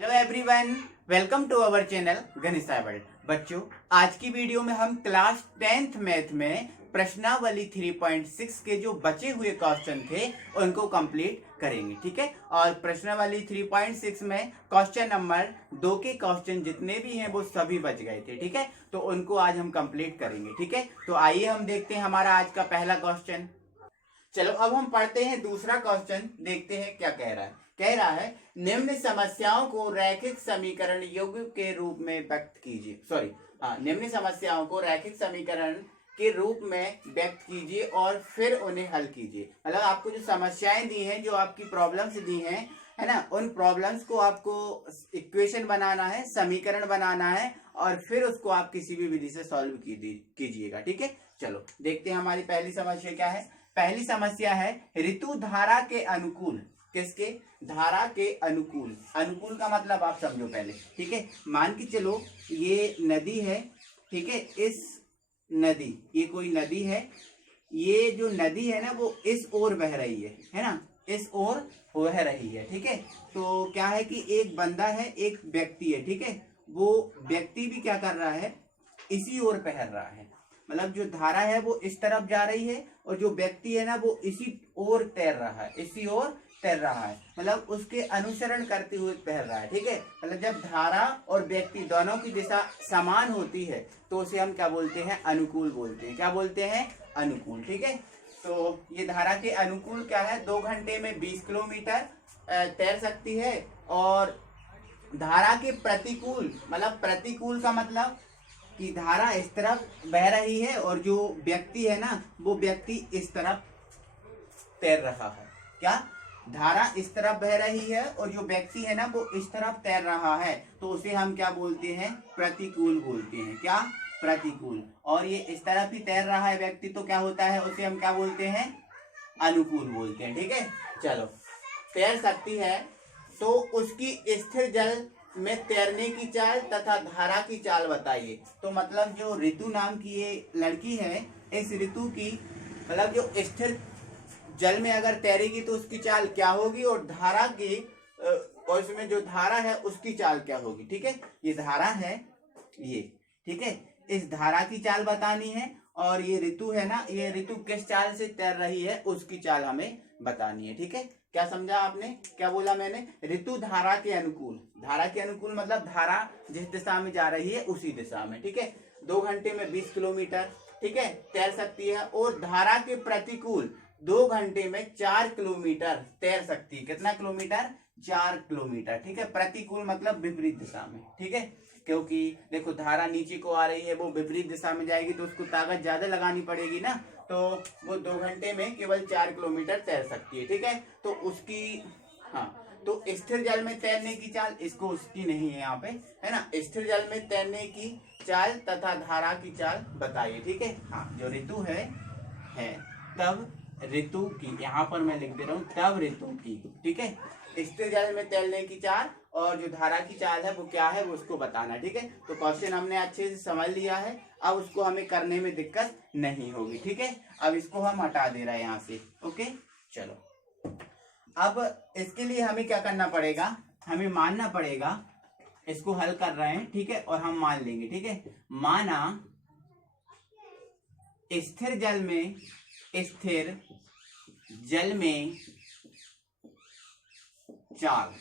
Hello everyone, welcome to our channel Ganit World. बच्चों, आज की वीडियो में हम क्लास 10th मैथ में प्रश्नावली 3.6 के जो बचे हुए क्वेश्चन थे उनको कंप्लीट करेंगे। ठीक है, और प्रश्नावली 3.6 में क्वेश्चन नंबर 2 के क्वेश्चन जितने भी हैं वो सभी बच गए थे। ठीक है, तो उनको आज हम कंप्लीट करेंगे। ठीक है, तो आइए हम देखते हैं हमारा आज का पहला क्वेश्चन। चलो अब हम पढ़ते हैं दूसरा क्वेश्चन, देखते हैं क्या कह रहा है। कह रहा है निम्न समस्याओं को रैखिक समीकरण युग्म के रूप में व्यक्त कीजिए। सॉरी, निम्न समस्याओं को रैखिक समीकरण के रूप में व्यक्त कीजिए और फिर उन्हें हल कीजिए। मतलब आपको जो समस्याएं दी हैं, जो आपकी प्रॉब्लम्स दी हैं, है ना, उन प्रॉब्लम्स को आपको इक्वेशन बनाना है, समीकरण बनाना है और फिर उसको आप किसी भी विधि से सॉल्व कीजिएगा। ठीक है, चलो देखते हैं हमारी पहली समस्या क्या है। पहली समस्या है ऋतु धारा के अनुकूल। किसके? धारा के अनुकूल। अनुकूल का मतलब आप समझो पहले। ठीक है, मान के चलो ये नदी है। ठीक है, इस नदी, ये कोई नदी है। ये जो नदी है ना वो इस ओर बह रही है ना, इस ओर बह रही है। ठीक है, तो क्या है कि एक बंदा है, एक व्यक्ति है। ठीक है, वो व्यक्ति भी क्या कर रहा है, इसी ओर बह रहा है। मतलब जो धारा है वो इस तरफ जा रही है और जो व्यक्ति है ना वो इसी ओर तैर रहा है, इसी ओर तैर रहा है। मतलब उसके अनुसरण करते हुए तैर रहा है। ठीक है, मतलब जब धारा और व्यक्ति दोनों की दिशा समान होती है तो उसे हम क्या बोलते हैं? अनुकूल बोलते हैं। क्या बोलते हैं? अनुकूल। ठीक है, तो ये धारा के अनुकूल क्या है? 2 घंटे में 20 किलोमीटर तैर सकती है। और धारा के प्रतिकूल, मतलब प्रतिकूल का मतलब कि धारा इस तरफ बह रही है और जो व्यक्ति है ना वो व्यक्ति इस तरफ तैर रहा है। क्या? धारा इस तरफ बह रही है और जो व्यक्ति है ना वो इस तरफ तैर रहा है, तो उसे हम क्या बोलते हैं? प्रतिकूल बोलते हैं। क्या? प्रतिकूल। और ये इस तरफ ही तैर रहा है व्यक्ति, तो क्या होता है? उसे हम क्या बोलते हैं? अनुकूल बोलते हैं। ठीक है, चलो तैर सकती है तो उसकी स्थिर जल में तैरने की चाल तथा धारा की चाल बताइए। तो मतलब जो ऋतु नाम की ये लड़की है, इस ऋतु की मतलब जो स्थिर जल में अगर तैरेगी तो उसकी चाल क्या होगी, और धारा की और इसमें जो धारा है उसकी चाल क्या होगी। ठीक है, ये धारा है ये। ठीक है, इस धारा की चाल बतानी है और ये ऋतु है ना, ये ऋतु किस चाल से तैर रही है उसकी चाल हमें बतानी है। ठीक है, क्या समझा आपने? क्या बोला मैंने? ऋतु धारा के अनुकूल। धारा के अनुकूल मतलब धारा जिस दिशा में जा रही है उसी दिशा में। ठीक है, 2 घंटे में 20 किलोमीटर, ठीक है, तैर सकती है। और धारा के प्रतिकूल 2 घंटे में 4 किलोमीटर तैर सकती है। कितना किलोमीटर? 4 किलोमीटर। ठीक है, प्रतिकूल मतलब विपरीत दिशा में। ठीक है, क्योंकि देखो धारा नीचे को आ रही है, वो विपरीत दिशा में जाएगी तो उसको ताकत ज्यादा लगानी पड़ेगी ना, तो वो 2 घंटे में केवल 4 किलोमीटर तैर सकती है। ठीक है, तो उसकी, हाँ, तो स्थिर जल में तैरने की चाल, इसको उसकी नहीं है यहाँ पे, है ना। स्थिर जल में तैरने की चाल तथा धारा की चाल बताइए। ठीक है, हाँ, जो ऋतु है तब ऋतु की, यहाँ पर मैं लिख दे रहा हूँ तब ऋतु की। ठीक है, स्थिर जल में तैरने की चाल और जो धारा की चाल है वो क्या है वो उसको बताना। ठीक है, तो क्वेश्चन हमने अच्छे से समझ लिया है, अब उसको हमें करने में दिक्कत नहीं होगी। ठीक है, अब इसको हम हटा दे रहे हैं यहाँ से। ओके, चलो अब इसके लिए हमें क्या करना पड़ेगा? हमें मानना पड़ेगा, इसको हल कर रहे हैं। ठीक है, और हम मान लेंगे। ठीक है, माना स्थिर जल में, स्थिर जल में चाल,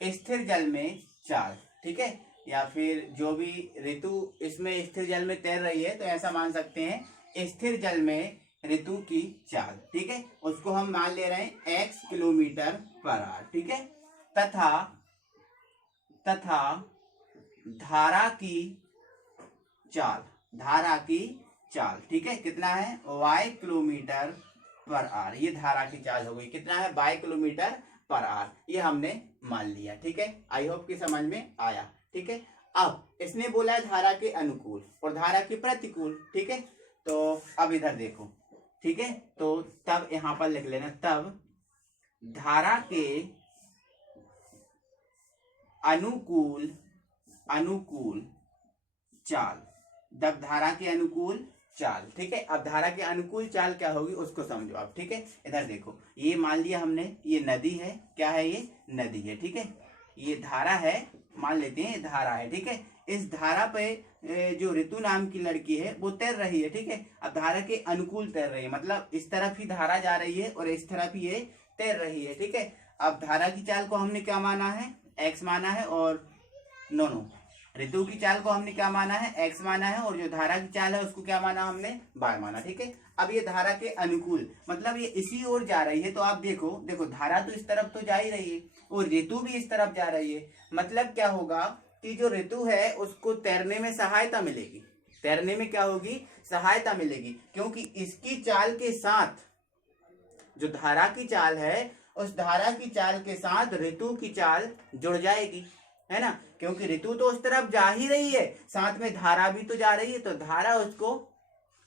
स्थिर जल में चाल। ठीक है, या फिर जो भी ऋतु इसमें स्थिर जल में तैर रही है तो ऐसा मान सकते हैं स्थिर जल में ऋतु की चाल। ठीक है, उसको हम मान ले रहे हैं x किलोमीटर पर आवर। ठीक है, तथा तथा धारा की चाल, धारा की चाल। ठीक है, कितना है? y kilometre per our. ये धारा की चाल हो गई। कितना है? y kilometre per our. ये हमने मान लिया। ठीक है, आई होप कि समझ में आया। ठीक है, अब इसने बोला है धारा के अनुकूल और धारा के प्रतिकूल। ठीक है, तो अब इधर देखो। ठीक है, तो तब यहां पर लिख लेना, तब धारा के अनुकूल, अनुकूल चाल, तब धारा के अनुकूल चाल। ठीक है, अब धारा के अनुकूल चाल क्या होगी उसको समझो आप। ठीक है, इधर देखो, ये मान लिया हमने, ये नदी है। क्या है? ये नदी है। ठीक है, ये धारा है, मान लेते हैं धारा है, ठीक है। इस धारा पे जो ऋतु नाम की लड़की है वो तैर रही है, ठीक है। अब धारा के अनुकूल तैर रही है, मतलब इस तरफ ही धारा जा रही है और इस तरफ ही ये तैर रही है, ठीक है। अब धारा की चाल को हमने क्या माना है, x माना है, और नो ऋतु की चाल को हमने क्या माना है, x माना है, और जो धारा की चाल है उसको क्या माना हमने, y माना, ठीक है। अब ये धारा के अनुकूल, मतलब ये इसी ओर जा रही है, तो आप देखो धारा तो इस तरफ तो जा ही रही है और ऋतु भी इस तरफ जा रही है। मतलब क्या होगा कि जो ऋतु है उसको तैरने में सहायता मिलेगी, तैरने में क्या होगी, सहायता मिलेगी, क्योंकि इसकी चाल के साथ जो धारा की चाल है उस धारा की चाल के साथ ऋतु की चाल जुड़ जाएगी, है ना। क्योंकि ऋतु तो उस तरफ जा ही रही है, साथ में धारा भी तो जा रही है, तो धारा उसको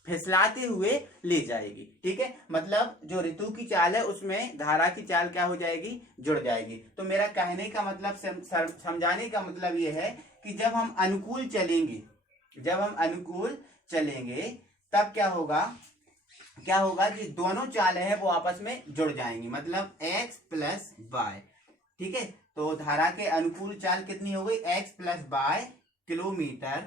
फिसलाते हुए ले जाएगी, ठीक है। मतलब जो ऋतु की चाल है उसमें धारा की चाल क्या हो जाएगी, जुड़ जाएगी। तो मेरा कहने का मतलब, समझाने का मतलब ये है कि जब हम अनुकूल चलेंगे, जब हम अनुकूल चलेंगे तब क्या होगा कि दोनों चालें हैं वो आपस में जुड़ जाएंगी, मतलब x प्लस वाई, ठीक है। तो धारा के अनुकूल चाल कितनी हो गई, x plus y kilometre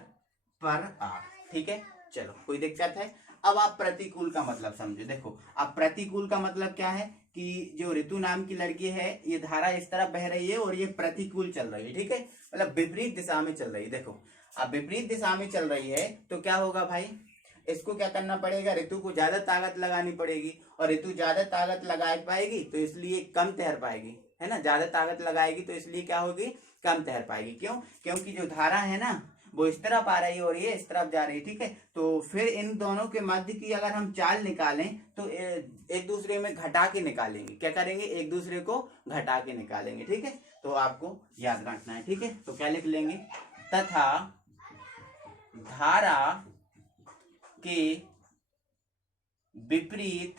per hour, ठीक है। चलो, कोई दिक्कत है। अब आप प्रतिकूल का मतलब समझो। देखो, अब प्रतिकूल का मतलब क्या है कि जो ऋतु नाम की लड़की है, ये धारा इस तरफ बह रही है और ये प्रतिकूल चल रही है, ठीक है, मतलब विपरीत दिशा में चल रही है। देखो, अब विपरीत दिशा में चल रही है तो क्या होगा भाई, इसको क्या करना पड़ेगा, ऋतु को ज्यादा ताकत लगानी पड़ेगी, और ऋतु ज्यादा ताकत लगा पाएगी तो इसलिए कम तैर पाएगी, है ना। ज्यादा ताकत लगाएगी तो इसलिए क्या होगी, कम तैर पाएगी। क्यों, क्योंकि जो धारा है ना वो इस तरफ आ रही है और ये इस तरफ जा रही है, ठीक है। तो फिर इन दोनों के मध्य की अगर हम चाल निकालें तो एक दूसरे में घटा के निकालेंगे, क्या करेंगे, एक दूसरे को घटा के निकालेंगे, ठीक है। तो आपको याद रखना है, ठीक है। तो क्या लिख लेंगे, तथा धारा के विपरीत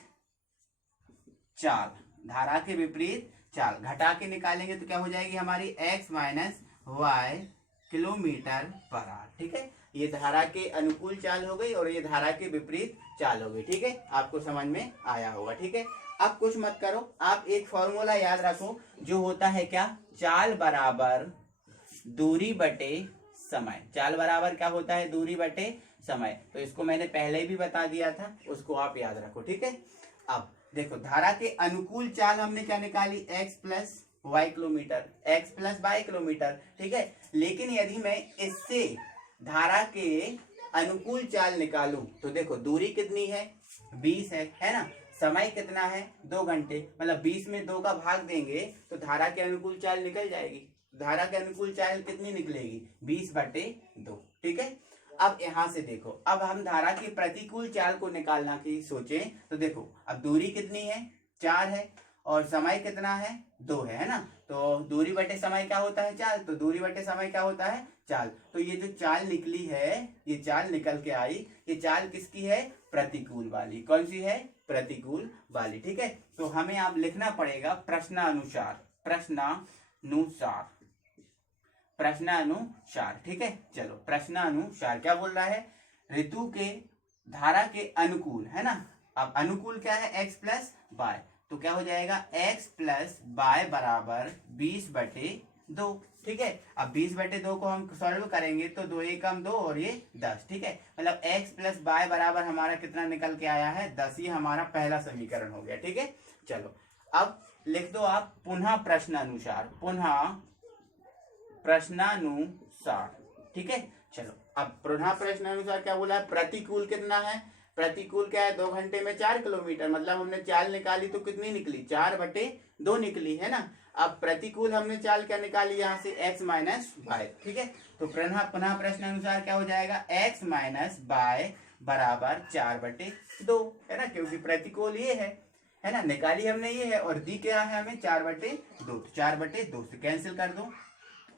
चाल, धारा के विपरीत चाल घटा के निकालेंगे तो क्या हो जाएगी हमारी, x minus y kilometre per hour, ठीक है। ये धारा के अनुकूल चाल हो गई और ये धारा के विपरीत चाल हो गई, ठीक है। आपको समझ में आया होगा, ठीक है। अब कुछ मत करो, आप एक फॉर्मूला याद रखो जो होता है क्या, चाल बराबर दूरी बटे समय। चाल बराबर क्या होता है, दूरी बटे समय। तो इसको मैंने पहले भी बता दिया था, उसको आप याद रखो, ठीक है। अब देखो, धारा के अनुकूल चाल हमने क्या निकाली, x plus y kilometre, x plus y kilometre, ठीक है। लेकिन यदि मैं इससे धारा के अनुकूल चाल निकालूं तो देखो, दूरी कितनी है, 20 है ना। समय कितना है, 2 घंटे, मतलब 20 में 2 का भाग देंगे तो धारा के अनुकूल चाल निकल जाएगी। धारा के अनुकूल चाल कितनी निकलेगी, 20/2, ठीक है। अब यहां से देखो, अब हम धारा की प्रतिकूल चाल को निकालना की सोचें तो देखो, अब दूरी कितनी है, 4 है, और समय कितना है, 2 है ना। तो दूरी बटे समय क्या होता है, चाल। तो दूरी बटे समय क्या होता है, चाल। तो ये जो चाल निकली है, ये चाल निकल के आई, ये चाल किसकी है, प्रतिकूल वाली। कौन सी है, प्रतिकूल वाली, ठीक है। तो हमें अब लिखना पड़ेगा प्रश्नानुसार, प्रश्नानुसार, प्रश्नानुसार, ठीक है। चलो, प्रश्नानुसार क्या बोल रहा है, ऋतु के धारा के अनुकूल, है ना। अब अनुकूल क्या है, x प्लस वाई, तो क्या हो जाएगा, x प्लस वाई बराबर 20/2, ठीक है। अब 20/2 को हम सॉल्व करेंगे तो 2 एकम 2 और ये 10, ठीक है। मतलब x प्लस वाई बराबर हमारा कितना निकल के आया है, 10। ये हमारा पहला समीकरण हो गया, ठीक है। चलो, अब लिख दो आप पुनः प्रश्नानुसार, पुनः प्रश्नानुसार, ठीक है। चलो, अब पुनः प्रश्नानुसार क्या बोला है, प्रतिकूल कितना है, प्रतिकूल क्या है, 2 घंटे में 4 किलोमीटर, मतलब हमने चाल निकाली तो कितनी निकली, 4/2 निकली, है ना। अब प्रतिकूल हमने चाल क्या निकाली, यहाँ से x माइनस वाई, ठीक है। तो पुनः प्रश्नानुसार क्या हो जाएगा, x माइनस वाई बराबर 4/2, है ना, क्योंकि प्रतिकूल ये है ना, निकाली हमने ये है, और दी क्या है हमें, 4/2, तो 4/2 से कैंसिल कर दो,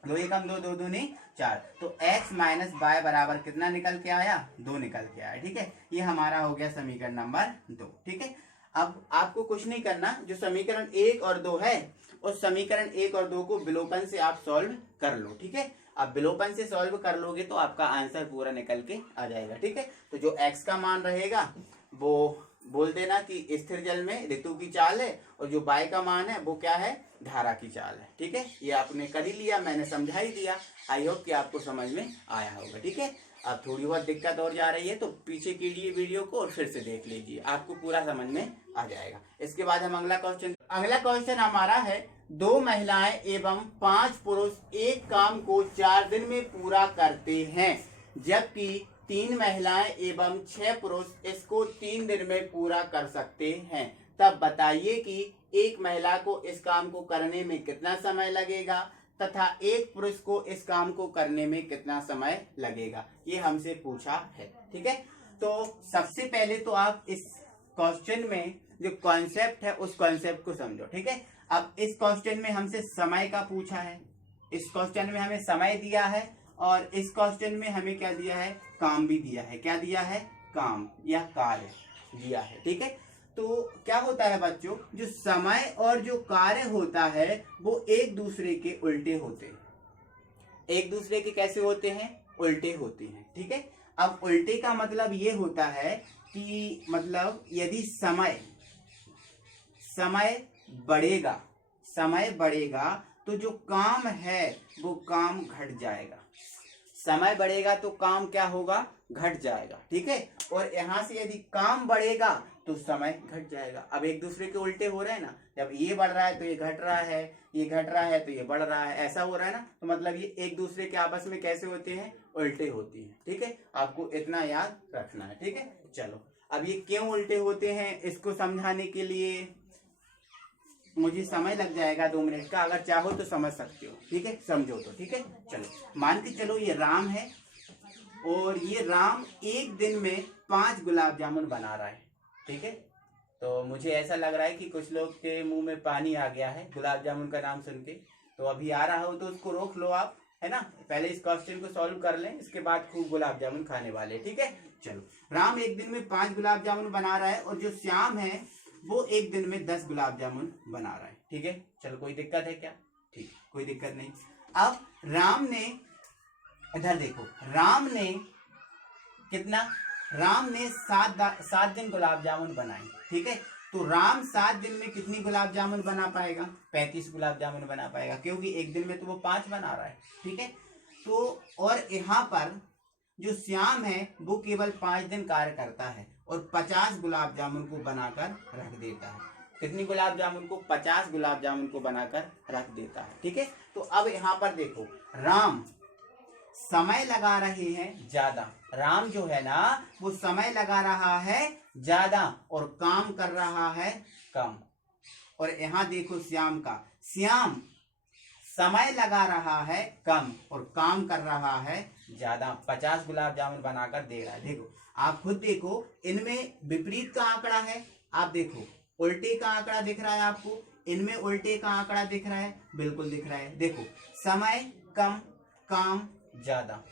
2 एकम 2, 2 दूनी 4, तो x माइनस वाई बराबर कितना निकल के आया, 2 निकल के आया, ठीक है। ये हमारा हो गया समीकरण नंबर 2, ठीक है। अब आपको कुछ नहीं करना, जो समीकरण 1 और 2 है उस समीकरण 1 और 2 को विलोपन से आप सॉल्व कर लो, ठीक है। अब विलोपन से सॉल्व कर लोगे तो आपका आंसर पूरा निकल के आ जाएगा, ठीक है। तो जो x का मान रहेगा वो बोल देना कि स्थिर जल में ऋतु की चाल है और जो बाय का मान है वो क्या है, धारा की चाल है। ठीक है, ये आपने कर ही लिया, मैंने समझा ही दिया। आई होप कि आपको समझ में आया होगा। ठीक है, अब थोड़ी बहुत दिक्कत और जा रही है तो पीछे कीजिए वीडियो को और फिर से देख लीजिए, आपको पूरा समझ में आ जाएगा। इसके बाद हम अगला क्वेश्चन हमारा है, 2 महिलाएं एवं 5 पुरुष एक काम को 4 दिन में पूरा करते हैं, जबकि 3 महिलाएं एवं 6 पुरुष इसको 3 दिन में पूरा कर सकते हैं। तब बताइए कि एक महिला को इस काम को करने में कितना समय लगेगा तथा एक पुरुष को इस काम को करने में कितना समय लगेगा, ये हमसे पूछा है। ठीक है, तो सबसे पहले तो आप इस क्वेश्चन में जो कॉन्सेप्ट है उस कॉन्सेप्ट को समझो। ठीक है, अब इस क्वेश्चन में हमसे समय का पूछा है, इस क्वेश्चन में हमें समय दिया है और इस क्वेश्चन में हमें क्या दिया है, काम भी दिया है। क्या दिया है, काम या कार्य दिया है। ठीक है, तो क्या होता है बच्चों, जो समय और जो कार्य होता है वो एक दूसरे के उल्टे होते हैं। एक दूसरे के कैसे होते हैं, उल्टे होते हैं। ठीक है, अब उल्टे का मतलब ये होता है कि मतलब यदि समय बढ़ेगा तो जो काम है वो काम घट जाएगा। समय बढ़ेगा तो काम क्या होगा, घट जाएगा। ठीक है, और यहां से यदि काम बढ़ेगा तो समय घट जाएगा। अब एक दूसरे के उल्टे हो रहे हैं ना, जब ये बढ़ रहा है तो ये घट रहा है, ये घट रहा है तो ये बढ़ रहा है, ऐसा हो रहा है ना, तो मतलब ये एक दूसरे के आपस में कैसे होते हैं, उल्टे होती हैं। ठीक है, आपको इतना याद रखना है। ठीक है, चलो अब ये क्यों उल्टे होते हैं इसको समझाने के लिए मुझे समय लग जाएगा 2 मिनट का, अगर चाहो तो समझ सकते हो। ठीक है, समझो तो। ठीक है, चलो मान के चलो ये राम है और ये राम एक दिन में 5 गुलाब जामुन बना रहा है। ठीक है, तो मुझे ऐसा लग रहा है कि कुछ लोग के मुंह में पानी आ गया है गुलाब जामुन का नाम सुन के, तो अभी आ रहा हो तो उसको रोक लो आप, है ना। पहले इस क्वेश्चन को सॉल्व कर लें, इसके बाद खूब गुलाब जामुन खाने वाले। ठीक है, चलो राम एक दिन में 5 गुलाब जामुन बना रहा है और जो श्याम है वो एक दिन में 10 गुलाब जामुन बना रहा है। ठीक है, चलो कोई दिक्कत है क्या, ठीक, कोई दिक्कत नहीं। अब राम ने, इधर देखो, राम ने कितना, राम ने 7 दिन गुलाब जामुन बनाए। ठीक है, तो राम 7 दिन में कितनी गुलाब जामुन बना पाएगा, 35 गुलाब जामुन बना पाएगा, क्योंकि एक दिन में तो वो 5 बना रहा है। ठीक है, तो और यहाँ पर जो श्याम है वो केवल 5 दिन कार्य करता है और 50 गुलाब जामुन को बनाकर रख देता है। कितनी गुलाब जामुन को, 50 गुलाब जामुन को बनाकर रख देता है। ठीक है, तो अब यहाँ पर देखो, राम समय लगा रहे हैं ज्यादा, राम जो है ना वो समय लगा रहा है ज्यादा और काम कर रहा है कम। और यहाँ देखो श्याम का, श्याम समय लगा रहा है कम और काम कर रहा है ज्यादा, 50 गुलाब जामुन बनाकर दे रहा है। देखो आप खुद देखो, इनमें विपरीत का आंकड़ा है, आप देखो उल्टे का आंकड़ा दिख रहा है आपको, इनमें उल्टे का आंकड़ा दिख रहा है, बिल्कुल दिख रहा है। देखो समय कम काम ज्यादा,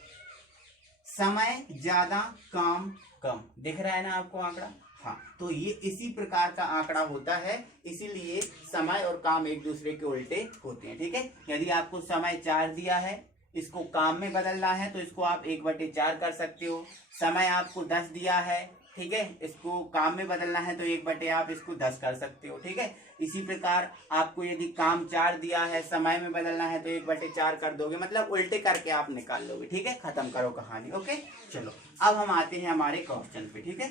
समय ज्यादा काम कम, दिख रहा है ना आपको आंकड़ा। हाँ, तो ये इसी प्रकार का आंकड़ा होता है, इसीलिए समय और काम एक दूसरे के उल्टे होते हैं। ठीक है, यदि आपको समय 4 दिया है, इसको काम में बदलना है तो इसको आप 1/4 कर सकते हो। समय आपको 10 दिया है, ठीक है, इसको काम में बदलना है तो 1/8 आप इसको 10 कर सकते हो। ठीक है, इसी प्रकार आपको यदि काम 4 दिया है, समय में बदलना है तो 1/4 कर दोगे, मतलब उल्टे करके आप निकाल लोगे। ठीक है, खत्म करो कहानी। ओके, चलो अब हम आते हैं हमारे क्वेश्चन पे। ठीक है,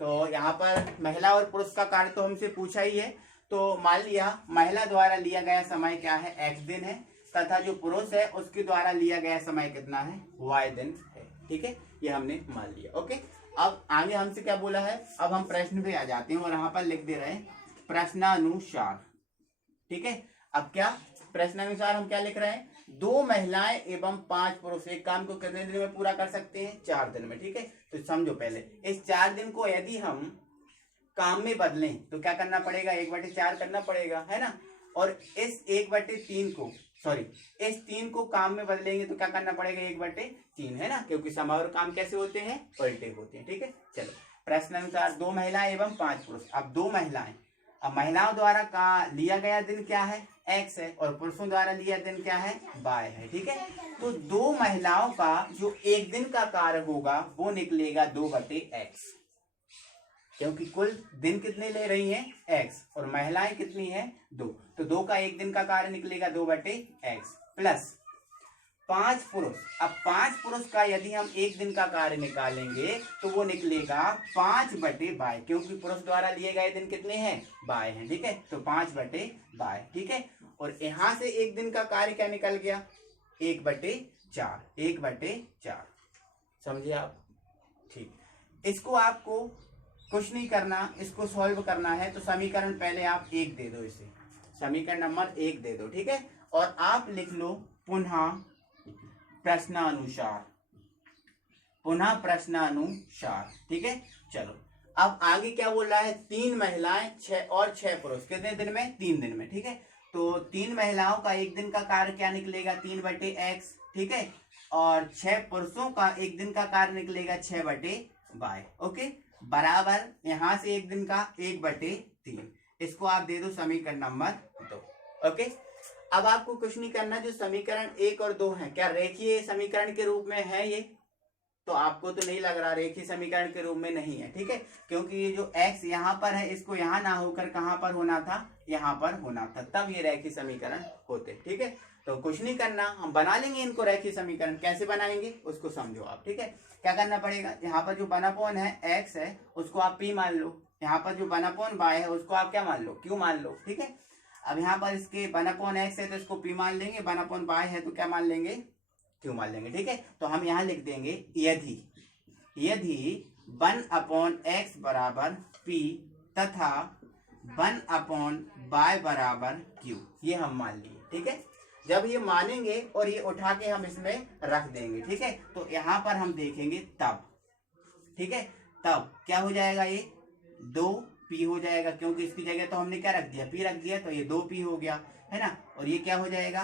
तो यहाँ पर महिला और पुरुष का कार्य तो हमसे पूछा ही है, तो मान लिया महिला द्वारा लिया गया समय क्या है, x दिन है, तथा जो पुरुष है उसके द्वारा लिया गया समय कितना है, y दिन है। ठीक है, ये हमने मान लिया। ओके, अब आगे हमसे क्या बोला है, अब हम प्रश्न पे आ जाते हैं और यहाँ पर लिख दे रहे हैं प्रश्नानुसार। ठीक है, अब क्या प्रश्नानुसार हम क्या लिख रहे हैं, 2 महिलाएं एवं 5 पुरुष एक काम को कितने दिन में पूरा कर सकते हैं, 4 दिन में। ठीक है, तो समझो पहले इस 4 दिन को यदि हम काम में बदलें तो क्या करना पड़ेगा, 1/4 करना पड़ेगा, है ना। और इस 1/3 को, सॉरी इस 3 को काम में बदलेंगे तो क्या करना पड़ेगा, 1/3, है ना, क्योंकि समय और काम कैसे होते हैं, उल्टे होते हैं। ठीक है, चलो प्रश्न अनुसार 2 महिलाएं एवं 5 पुरुष। अब 2 महिलाएं, अब महिलाओं द्वारा का लिया गया दिन क्या है, x है, और पुरुषों द्वारा लिया दिन क्या है, y है। ठीक है, तो 2 महिलाओं का जो एक दिन का कार्य होगा वो निकलेगा 2/x। क्योंकि कुल दिन कितने ले रही हैं x और महिलाएं कितनी है 2, तो 2 का एक दिन का कार्य निकलेगा 2/x प्लस 5 पुरुष। अब 5 पुरुष का यदि हम एक दिन का कार्य निकालेंगे तो वो निकलेगा 5/22, क्योंकि पुरुष द्वारा लिए गए दिन कितने हैं 22 हैं, ठीक है, तो 5/22, ठीक है। और यहां से एक दिन का कार्य क्या निकल गया 1/4, 1/4, समझिए आप, ठीक। इसको आपको कुछ नहीं करना, इसको सॉल्व करना है तो समीकरण पहले आप 1 दे दो, इसे समीकरण नंबर 1 दे दो, ठीक है। और आप लिख लो पुनः प्रश्नानुसार, पुनः प्रश्नानुसार, ठीक है। चलो अब आगे क्या बोल रहा है, 3 महिलाएं 6 और 6 पुरुष कितने दिन में 3 दिन में, ठीक है। तो 3 महिलाओं का एक दिन का कार्य क्या निकलेगा 3/x, ठीक है, और 6 पुरुषों का एक दिन का कार्य निकलेगा 6/y, ओके, बराबर यहां से एक दिन का 1/3, इसको आप दे दो समीकरण नंबर 2, ओके। अब आपको कुछ नहीं करना, जो समीकरण 1 और 2 है क्या रेखीय समीकरण के रूप में है ये, तो आपको तो नहीं लग रहा रेखीय समीकरण के रूप में नहीं है, ठीक है, क्योंकि ये जो x यहाँ पर है इसको यहाँ ना होकर कहाँ पर होना था, यहाँ पर होना था, तब ये रेखीय समीकरण होते, ठीक है। तो कुछ नहीं करना, हम बना लेंगे इनको रेखीय समीकरण, कैसे बनाएंगे उसको समझो आप, ठीक है। क्या करना पड़ेगा, यहाँ पर जो 1/n है x है उसको आप p मान लो, यहाँ पर जो 1/y है उसको आप क्या मान लो q मान लो, ठीक है। अब यहाँ पर इसके 1/x है तो इसको p मान लेंगे, 1/y है तो क्या मान लेंगे q मान लेंगे, ठीक है। तो हम यहाँ लिख देंगे यदि 1/x बराबर p तथा 1/y बराबर q, ये हम मान लिए, ठीक है। जब ये मानेंगे और ये उठा के हम इसमें रख देंगे, ठीक है, तो यहाँ पर हम देखेंगे तब, ठीक है, तब क्या हो जाएगा, ये 2p हो जाएगा, क्योंकि इसकी जगह तो हमने क्या रख दिया p रख दिया, तो ये 2p हो गया है ना, और ये क्या हो जाएगा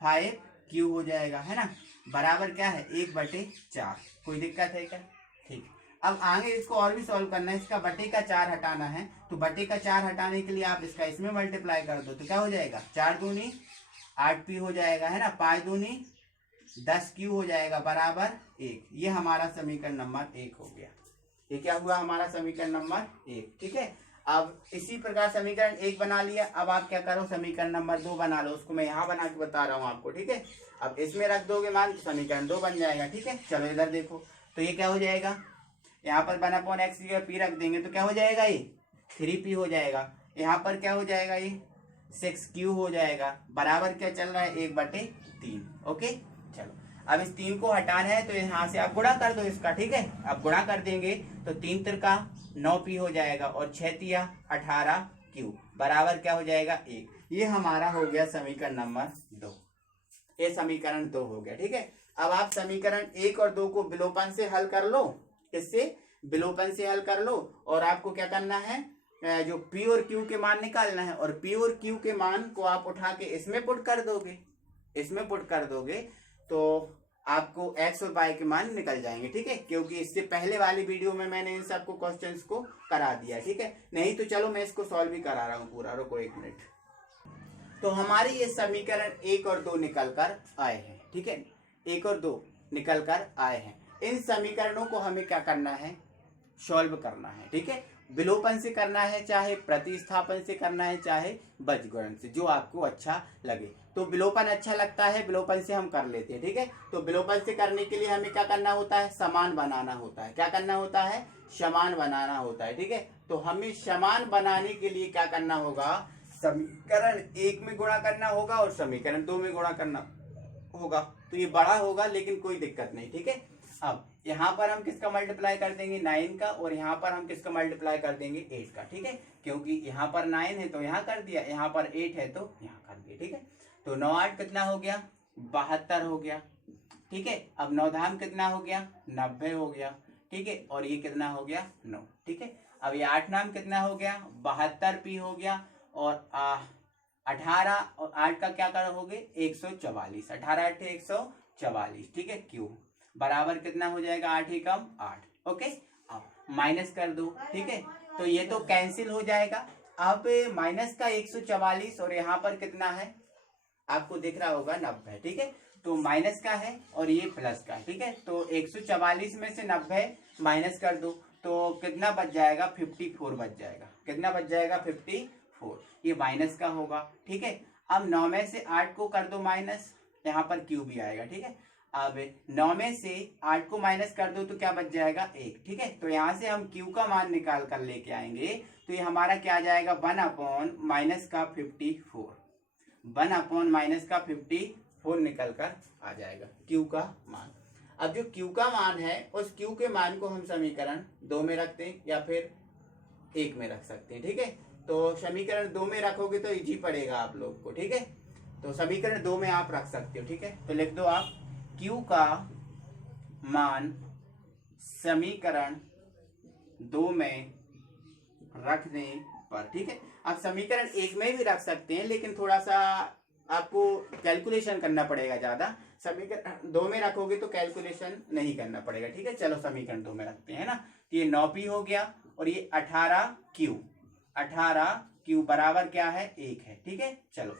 5q हो जाएगा, है ना, बराबर क्या है 1/4, कोई दिक्कत है क्या, ठीक। अब आगे इसको और भी सॉल्व करना है, इसका बटे का 4 हटाना है, तो बटे का 4 हटाने के लिए आप इसका इसमें मल्टीप्लाई कर दो, तो क्या हो जाएगा 4 दूनी 8p हो जाएगा, है ना, 5 दूनी 10q हो जाएगा, बराबर 1, ये हमारा समीकरण नंबर 1 हो गया। ये क्या हुआ हमारा समीकरण नंबर 1, ठीक है। अब इसी प्रकार समीकरण 1 बना लिया, अब आप क्या करो समीकरण नंबर 2 बना लो, उसको मैं यहाँ बना के बता रहा हूँ आपको, ठीक है। अब इसमें रख दोगे मान तो समीकरण 2 बन जाएगा, ठीक है। चलो इधर देखो, तो ये क्या हो जाएगा, यहाँ पर 1/x की जगह p रख देंगे तो क्या हो जाएगा ये 3p हो जाएगा, यहाँ पर क्या हो जाएगा ये 6q हो जाएगा, बराबर क्या चल रहा है 1/3, ओके। चलो अब इस 3 को हटाना है तो यहाँ से आप गुणा कर दो इसका, ठीक है। अब गुणा कर देंगे तो 3 तिरका 9p हो जाएगा और 6 तिया 18q, बराबर क्या हो जाएगा 1, ये हमारा हो गया समीकरण नंबर 2, ये समीकरण 2 हो गया, ठीक है। अब आप समीकरण 1 और 2 को विलोपन से हल कर लो, इससे विलोपन से हल कर लो, और आपको क्या करना है जो p और q के मान निकालना है, और p और q के मान को आप उठा के इसमें पुट कर दोगे, इसमें पुट कर दोगे तो आपको x और y के मान निकल जाएंगे, ठीक है, क्योंकि इससे पहले वाली वीडियो में मैंने इन सबको क्वेश्चंस को करा दिया, ठीक है। नहीं तो चलो मैं इसको सॉल्व भी करा रहा हूँ पूरा, रुको 1 मिनट। तो हमारे ये समीकरण 1 और 2 निकल कर आए हैं, ठीक है, 1 और 2 निकल कर आए हैं। इन समीकरणों को हमें क्या करना है सॉल्व करना है, ठीक है, विलोपन से करना है, चाहे प्रतिस्थापन से करना है, चाहे बजगुणन से, जो आपको अच्छा लगे। तो विलोपन अच्छा लगता है, विलोपन से हम कर लेते हैं, ठीक है। तो विलोपन से करने के लिए हमें क्या करना होता है समान बनाना होता है, क्या करना होता है समान बनाना होता है, ठीक है। तो हमें समान बनाने के लिए क्या करना होगा समीकरण 1 में गुणा करना होगा और समीकरण 2 में गुणा करना होगा, तो ये बड़ा होगा लेकिन कोई दिक्कत नहीं, ठीक है। अब यहाँ पर हम किसका मल्टीप्लाई कर देंगे 9 का, और यहाँ पर हम किसका मल्टीप्लाई कर देंगे 8 का, ठीक है, क्योंकि यहाँ पर 9 है तो यहाँ कर दिया, यहाँ पर 8 है तो यहाँ कर दिया, ठीक है। तो 9 8 कितना हो गया 72 हो गया, ठीक है। अब 9 धाम कितना हो गया 90 हो गया, ठीक है, और ये कितना हो गया 9, ठीक है। अब ये 8 नाम कितना हो गया 72p हो गया, और 18 और 8 का क्या करोगे 144, 18 8 144, ठीक है, क्यू बराबर कितना हो जाएगा 8 एकम 8, ओके। अब माइनस कर दो, ठीक है, तो ये तो कैंसिल हो जाएगा। अब माइनस का 144 और यहाँ पर कितना है आपको दिख रहा होगा 90, ठीक है, तो माइनस का है और ये प्लस का है, ठीक है। तो 144 में से 90 माइनस कर दो तो कितना बच जाएगा, 54 बच जाएगा। कितना बच जाएगा, 54। ये माइनस का होगा, ठीक है। अब 9 में से 8 को कर दो माइनस, यहाँ पर क्यू भी आएगा, ठीक है। अब 9 में से 8 को माइनस कर दो तो क्या बच जाएगा, 1, ठीक है। तो यहाँ से हम क्यू का मान निकाल कर लेके आएंगे, तो ये हमारा क्या आ जाएगा, 1 माइनस का 54, 1/-54 निकल कर आ जाएगा क्यू का मान। अब जो क्यू का मान है, उस क्यू के मान को हम समीकरण 2 में रखते हैं या फिर 1 में रख सकते हैं, ठीक है। तो समीकरण 2 में रखोगे तो इजी पड़ेगा आप लोग को, ठीक है। तो समीकरण 2 में आप रख सकते हो, ठीक है। तो लिख दो आप क्यू का मान समीकरण 2 में रखने पर, ठीक है। आप समीकरण 1 में भी रख सकते हैं, लेकिन थोड़ा सा आपको कैलकुलेशन करना पड़ेगा ज्यादा। समीकरण 2 में रखोगे तो कैलकुलेशन नहीं करना पड़ेगा, ठीक है। चलो समीकरण 2 में रखते हैं ना। तो ये 9p हो गया और ये 18q बराबर क्या है, 1 है, ठीक है। चलो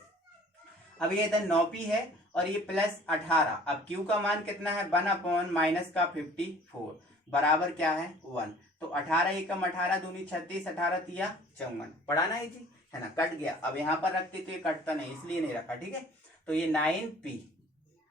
अब ये इधर 9p है और ये प्लस 18। अब q का मान कितना है, 1/-54 बराबर क्या है, 1। तो 18 एकम 18 दूनी 36, 18 तिया 54। पढ़ा ना जी, है ना। कट गया, अब यहाँ पर रखते तो ये कटता नहीं, इसलिए नहीं रखा, ठीक है। तो ये 9p,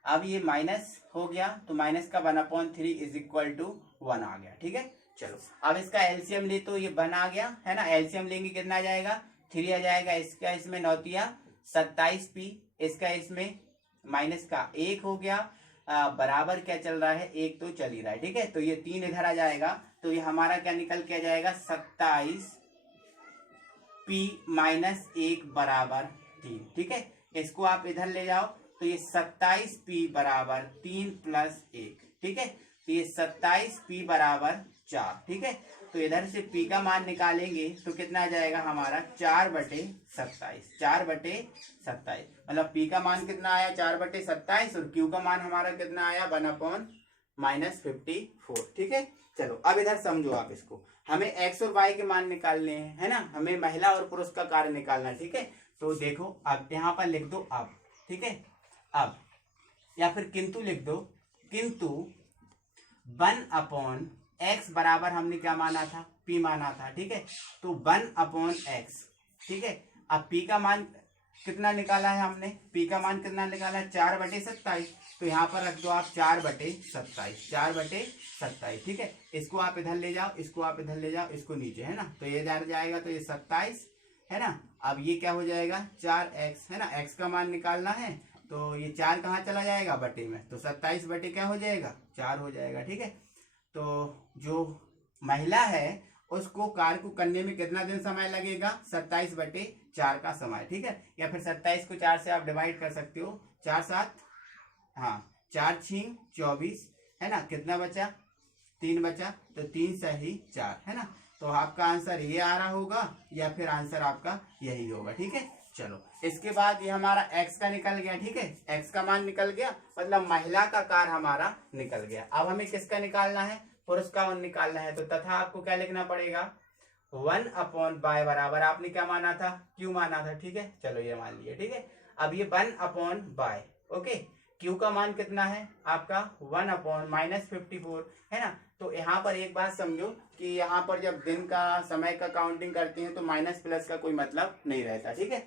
अब ये माइनस हो गया तो माइनस का 1/3 इज इक्वल टू 1 आ गया, ठीक है। चलो अब इसका एलसीएम ले तो ये 1 आ गया, है ना। एलसीएम लेंगे कितना आ जाएगा, 3 आ जाएगा। इसका इसमें 9 तिया 27p, इसका इसमें माइनस का 1 हो गया, बराबर क्या चल रहा है, 1 तो चल ही रहा है, ठीक है। तो ये 3 इधर आ जाएगा, तो ये हमारा क्या निकल के आ जाएगा, 27p-1 बराबर 3, ठीक है। इसको आप इधर ले जाओ तो ये 27p बराबर 3 + 1, ठीक है। तो ये 27p बराबर 4, ठीक है। तो इधर से p का मान निकालेंगे तो कितना आ जाएगा हमारा, 4/27, 4/27। मतलब p का मान कितना आया, 4/27, और q का मान हमारा कितना आया, 1/-54, ठीक है। चलो अब इधर समझो आप इसको, हमें x और y के मान निकालने हैं, है ना। हमें महिला और पुरुष का कार्य निकालना है, ठीक है। तो देखो अब यहाँ पर लिख दो अब, ठीक है। अब या फिर किंतु लिख दो, किंतु 1/x बराबर हमने क्या माना था, p माना था, ठीक है। तो 1/x, ठीक है। अब p का मान कितना निकाला है हमने, p का मान कितना निकाला है, 4/27। तो यहाँ पर रख दो आप 4/27, 4/27, ठीक है। इसको आप इधर ले जाओ, इसको आप इधर ले जाओ, इसको नीचे, है ना। तो ये इधर जाएगा तो ये 27, है ना। अब ये क्या हो जाएगा, 4x, है ना। x का मान निकालना है तो ये 4 कहाँ चला जाएगा, बटे में, तो 27 बटे क्या हो जाएगा, 4 हो जाएगा, ठीक है। तो जो महिला है उसको कार्य को करने में कितना दिन समय लगेगा, 27/4 का समय, ठीक है। या फिर 27 को 4 से आप डिवाइड कर सकते हो, 4×7, हाँ 4×6 24, है ना। कितना बचा, 3 बचा, तो 3 सही 4, है ना। तो आपका आंसर ये आ रहा होगा या फिर आंसर आपका यही होगा, ठीक है। चलो इसके बाद ये हमारा x का निकल गया, ठीक है। x का मान निकल गया, मतलब महिला का कार हमारा निकल गया। अब हमें किसका निकालना है, पुरुष का निकालना है। तो तथा आपको क्या लिखना पड़ेगा, 1/y बराबर आपने क्या माना था, q माना था, ठीक है। चलो ये मान लिया, ठीक है। अब ये 1/y, ओके। q का मान कितना है आपका, 1/-54, है ना। तो यहाँ पर एक बात समझो कि यहाँ पर जब दिन का समय का काउंटिंग करते हैं तो माइनस प्लस का कोई मतलब नहीं रहता, ठीक है।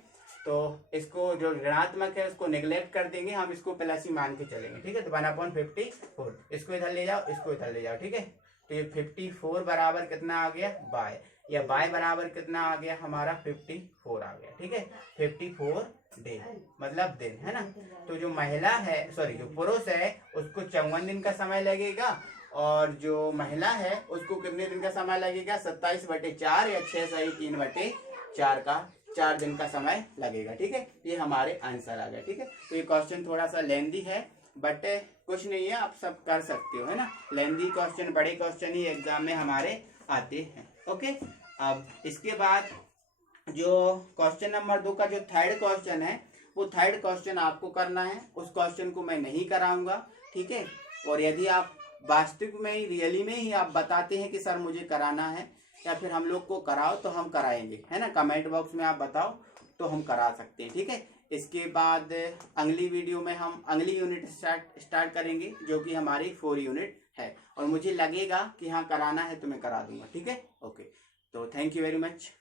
तो इसको जो ऋणात्मक है उसको नेग्लेक्ट कर देंगे, हम इसको प्लस ही मान के चलेंगे, ठीक है। तो 1/54, इसको इधर ले जाओ, इसको इधर ले जाओ, ठीक है। तो ये 54 बराबर कितना आ गया, y, या y बराबर कितना आ गया हमारा, 54 आ गया, ठीक है। 54 डे मतलब दिन, है ना। तो जो महिला है, सॉरी जो पुरुष है उसको 54 दिन का समय लगेगा, और जो महिला है उसको कितने दिन का समय लगेगा, 27/4 या 6 सही 3/4 का 4 दिन का समय लगेगा, ठीक है। ये हमारे आंसर आ गए, ठीक है। तो ये क्वेश्चन थोड़ा सा लेंदी है, बट कुछ नहीं है, आप सब कर सकते हो, है ना। लेंदी क्वेश्चन, बड़े क्वेश्चन ही एग्जाम में हमारे आते हैं, ओके। अब इसके बाद जो क्वेश्चन नंबर 2 का जो थर्ड क्वेश्चन है, वो थर्ड क्वेश्चन आपको करना है। उस क्वेश्चन को मैं नहीं कराऊंगा, ठीक है। और यदि आप वास्तविक में ही, रियली में ही आप बताते हैं कि सर मुझे कराना है या फिर हम लोग को कराओ, तो हम कराएंगे, है ना। कमेंट बॉक्स में आप बताओ तो हम करा सकते हैं, ठीक है। इसके बाद अगली वीडियो में हम अगली यूनिट स्टार्ट करेंगे, जो कि हमारी 4 यूनिट है और मुझे लगेगा कि हाँ कराना है तो मैं करा दूंगा, ठीक है। ओके, तो थैंक यू वेरी मच।